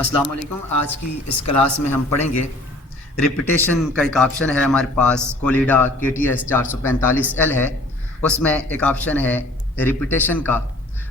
अस्सलाम वालेकुम। आज की इस क्लास में हम पढ़ेंगे रिपीटेशन का। एक ऑप्शन है हमारे पास कोलिडा KTS 445L है, उसमें एक ऑप्शन है रिपीटेशन का।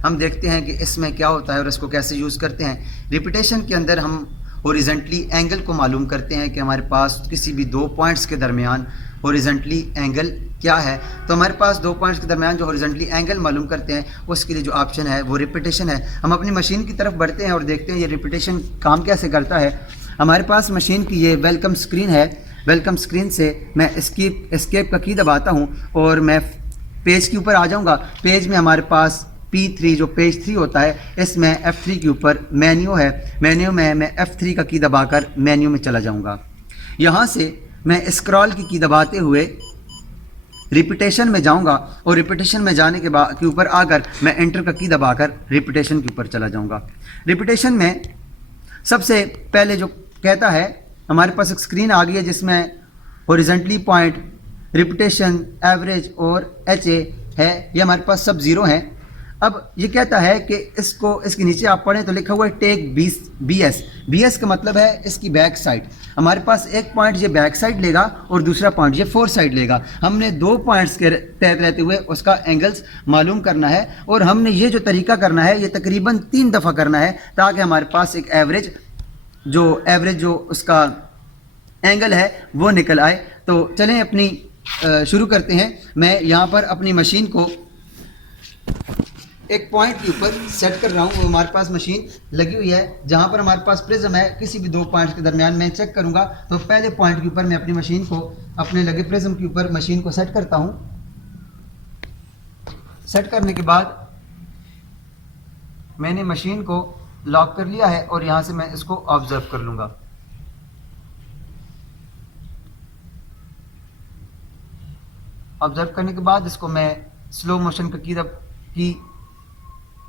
हम देखते हैं कि इसमें क्या होता है और इसको कैसे यूज़ करते हैं। रिपीटेशन के अंदर हम हॉरिजॉन्टली एंगल को मालूम करते हैं कि हमारे पास किसी भी दो पॉइंट्स के दरमियान हॉरिजॉन्टली एंगल क्या है। तो हमारे पास दो पॉइंट्स के दरमियान जो हॉरिजॉन्टली एंगल मालूम करते हैं उसके लिए जो ऑप्शन है वो रिपीटेशन है। हम अपनी मशीन की तरफ बढ़ते हैं और देखते हैं ये रिपीटेशन काम कैसे करता है। हमारे पास मशीन की ये वेलकम स्क्रीन है। वेलकम स्क्रीन से मैं एस्केप का की दबाता हूँ और मैं पेज के ऊपर आ जाऊँगा। पेज में हमारे पास P3 जो पेज 3 होता है, इसमें F3 के ऊपर मेन्यू है। मेन्यू में मैं F3 का की दबाकर मेन्यू में चला जाऊँगा। यहाँ से मैं स्क्रॉल की दबाते हुए रिपीटेशन में जाऊंगा और रिपीटेशन में जाने के ऊपर आकर मैं एंटर का की दबाकर रिपीटेशन के ऊपर चला जाऊंगा। रिपीटेशन में सबसे पहले जो कहता है, हमारे पास एक स्क्रीन आ गई है जिसमें हॉरिजॉन्टली पॉइंट, रिपीटेशन, एवरेज और HA है। ये हमारे पास सब ज़ीरो हैं। अब ये कहता है कि इसके नीचे आप पढ़ें तो लिखा हुआ है टेक BS। BS का मतलब है इसकी बैक साइड। हमारे पास एक पॉइंट ये बैक साइड लेगा और दूसरा पॉइंट ये फोर साइड लेगा। हमने दो पॉइंट्स के तहत रहते हुए उसका एंगल्स मालूम करना है और हमने ये जो तरीका करना है ये तकरीबन 3 दफ़ा करना है ताकि हमारे पास एक एवरेज जो उसका एंगल है वो निकल आए। तो चलें अपनी शुरू करते हैं। मैं यहाँ पर अपनी मशीन को एक पॉइंट के ऊपर सेट कर रहा हूँ। वो हमारे पास मशीन लगी हुई है जहाँ पर हमारे पास प्रिज्म है। किसी भी दो पॉइंट्स के दरमियान मैं चेक करूँगा तो पहले पॉइंट के ऊपर मैं अपनी मशीन को अपने लगे प्रिज्म के ऊपर मशीन को सेट करता हूँ। सेट करने के बाद मैंने मशीन को लॉक कर लिया है और यहाँ से मैं इसको ऑब्जर्व कर लूँगा। ऑब्जर्व करने के बाद इसको मैं स्लो मोशन की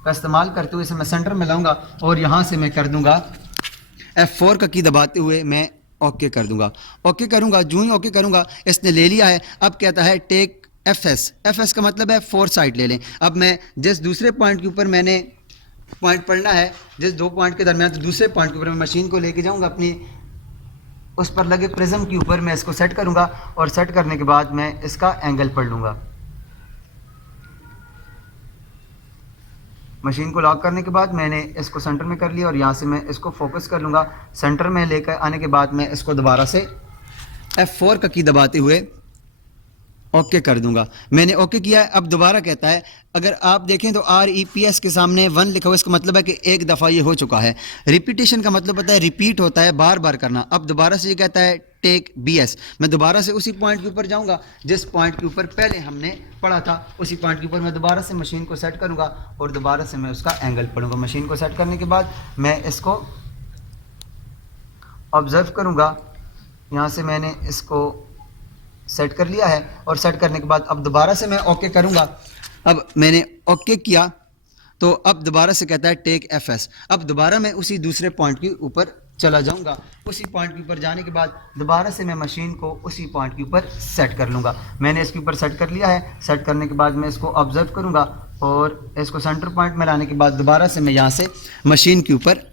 का इस्तेमाल करते हुए इसे मैं सेंटर में लाऊंगा और यहाँ से मैं कर दूंगा F4 का की दबाते हुए मैं ओके कर दूंगा। ओके करूंगा, जो ही ओके करूंगा इसने ले लिया है। अब कहता है टेक FS का मतलब है फोर साइड ले लें। अब मैं जिस दूसरे पॉइंट के ऊपर मैंने पॉइंट पढ़ना है, जिस दो पॉइंट के दरमियान, तो दूसरे पॉइंट के ऊपर मैं मशीन को लेके जाऊंगा अपनी उस पर लगे प्रिज्म के ऊपर मैं इसको सेट करूंगा और सेट करने के बाद मैं इसका एंगल पढ़ लूँगा। मशीन को लॉक करने के बाद मैंने इसको सेंटर में कर लिया और यहाँ से मैं इसको फोकस कर लूँगा। सेंटर में लेकर आने के बाद मैं इसको दोबारा से F4 का की दबाते हुए ओके कर दूंगा। मैंने ओके किया है। अब दोबारा कहता है, अगर आप देखें तो REPS के सामने 1 लिखा हुआ, इसका मतलब है कि एक दफ़ा ये हो चुका है। रिपीटेशन का मतलब होता है रिपीट होता है, बार बार करना। अब दोबारा से ये कहता है टेक BS। मैं दोबारा से उसी पॉइंट के ऊपर जाऊंगा जिस पॉइंट के ऊपर पहले हमने पढ़ा था। उसी पॉइंट के ऊपर मैं दोबारा से मशीन को सेट करूंगा और दोबारा से मैं उसका एंगल पढ़ूंगा। मशीन को सेट करने के बाद मैं इसको ऑब्जर्व करूंगा। यहाँ से मैंने इसको सेट कर लिया है और सेट करने के बाद अब दोबारा से मैं ओके करूंगा। अब मैंने ओके किया तो अब दोबारा से कहता है टेक FS। अब दोबारा मैं उसी दूसरे पॉइंट के ऊपर चला जाऊंगा। उसी पॉइंट के ऊपर जाने के बाद दोबारा से मैं मशीन को उसी पॉइंट के ऊपर सेट कर लूँगा। मैंने इसके ऊपर सेट कर लिया है। सेट करने के बाद मैं इसको ऑब्जर्व करूँगा और इसको सेंटर पॉइंट में लाने के बाद दोबारा से मैं यहाँ से मशीन के ऊपर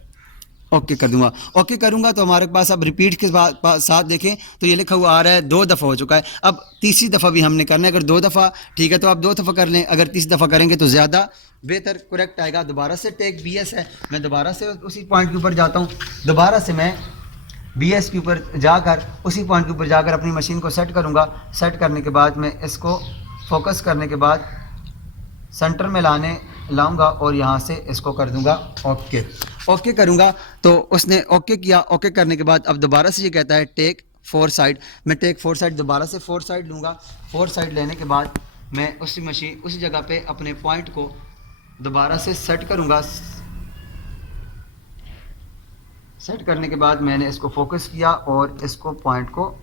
ओके कर दूंगा। ओके करूंगा तो हमारे पास अब रिपीट के साथ देखें तो ये लिखा हुआ आ रहा है 2 दफ़ा हो चुका है। अब तीसरी दफ़ा भी हमने करना है। अगर 2 दफ़ा ठीक है तो आप 2 दफ़ा कर लें, अगर तीसरी दफ़ा करेंगे तो ज़्यादा बेहतर करेक्ट आएगा। दोबारा से टेक BS है। मैं दोबारा से उसी पॉइंट के ऊपर जाता हूँ। दोबारा से मैं BS के ऊपर जाकर उसी पॉइंट के ऊपर जाकर अपनी मशीन को सेट करूँगा। सेट करने के बाद मैं इसको फोकस करने के बाद सेंटर में लाऊंगा और यहाँ से इसको कर दूंगा ओके करूँगा तो उसने ओके किया। ओके करने के बाद अब दोबारा से ये कहता है टेक 4 साइड। मैं टेक 4 साइड दोबारा से 4 साइड लूँगा। 4 साइड लेने के बाद मैं उसी जगह पे अपने पॉइंट को दोबारा से सेट करूँगा। सेट करने के बाद मैंने इसको फोकस किया और इसको पॉइंट को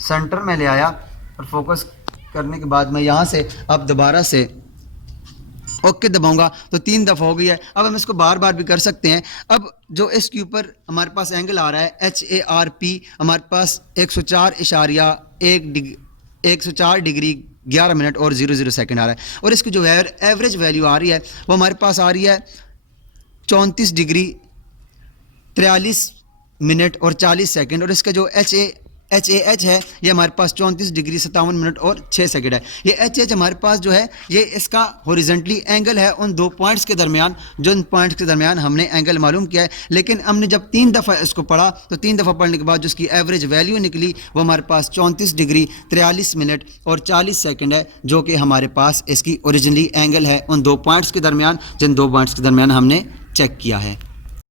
सेंटर में ले आया और फोकस करने के बाद मैं यहाँ से अब दोबारा से ओके दबाऊंगा तो 3 दफ़ा हो गई है। अब हम इसको बार बार भी कर सकते हैं। अब जो इसके ऊपर हमारे पास एंगल आ रहा है HARP, हमारे पास 104 डिग्री 11 मिनट और 00 सेकंड आ रहा है और इसकी जो एवरेज वैल्यू आ रही है वो हमारे पास आ रही है 34 डिग्री 43 मिनट और 40 सेकंड, और इसका जो एच है ये हमारे पास 34 डिग्री 57 मिनट और 6 सेकंड है। ये एच हमारे पास जो है ये इसका हॉरिजॉन्टली एंगल है उन दो पॉइंट्स के दरमियान, जो इन पॉइंट्स के दरमियान हमने एंगल मालूम किया है। लेकिन हमने जब 3 दफ़ा इसको पढ़ा तो 3 दफ़ा पढ़ने के बाद जो इसकी एवरेज वैल्यू निकली वो हमारे पास 34 डिग्री 43 मिनट और 40 सेकंड है, जो कि हमारे पास इसकी ओरिजिनली एंगल है उन दो पॉइंट्स के दरमियान, जिन दो पॉइंट्स के दरमियान हमने चेक किया है।